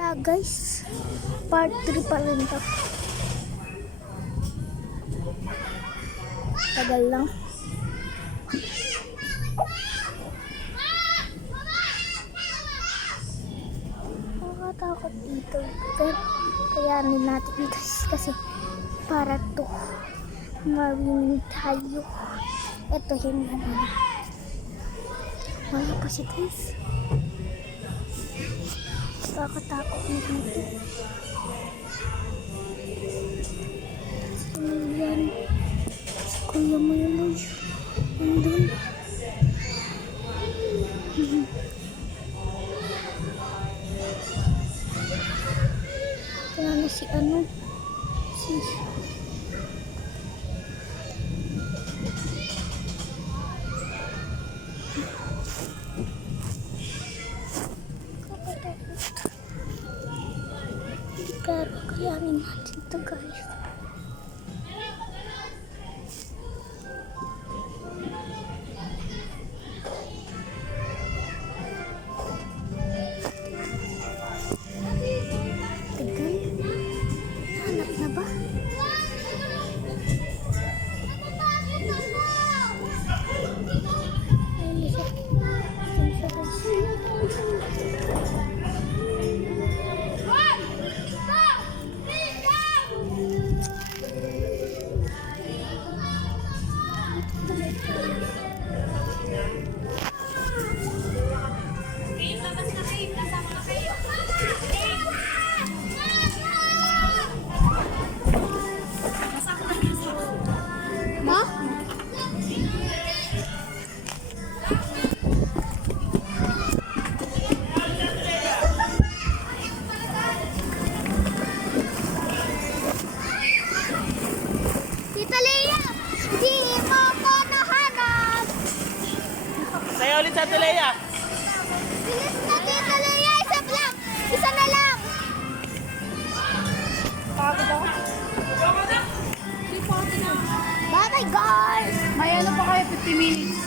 Guys, part 3 pa rin to. Tagal lang. Nakakatakot dito. Pero kayanin natin guys kasi para to mawinig tayo. Ito yung ano. Wala pa siya guys. Nakakatakot na dito. Ayan. Si Kuya mo yun ay nandun. Kaya na si ano. Si pero kayanin natin ito guys. Tagal. Hanap na ba? Ayun siya. Ayun siya guys. Saya ulit sa Leia. Bilis na Tita Leia, isa lang. Isa na lang. Pagod ako. Bye-bye guys. May ano pa kayo, 50 minutes.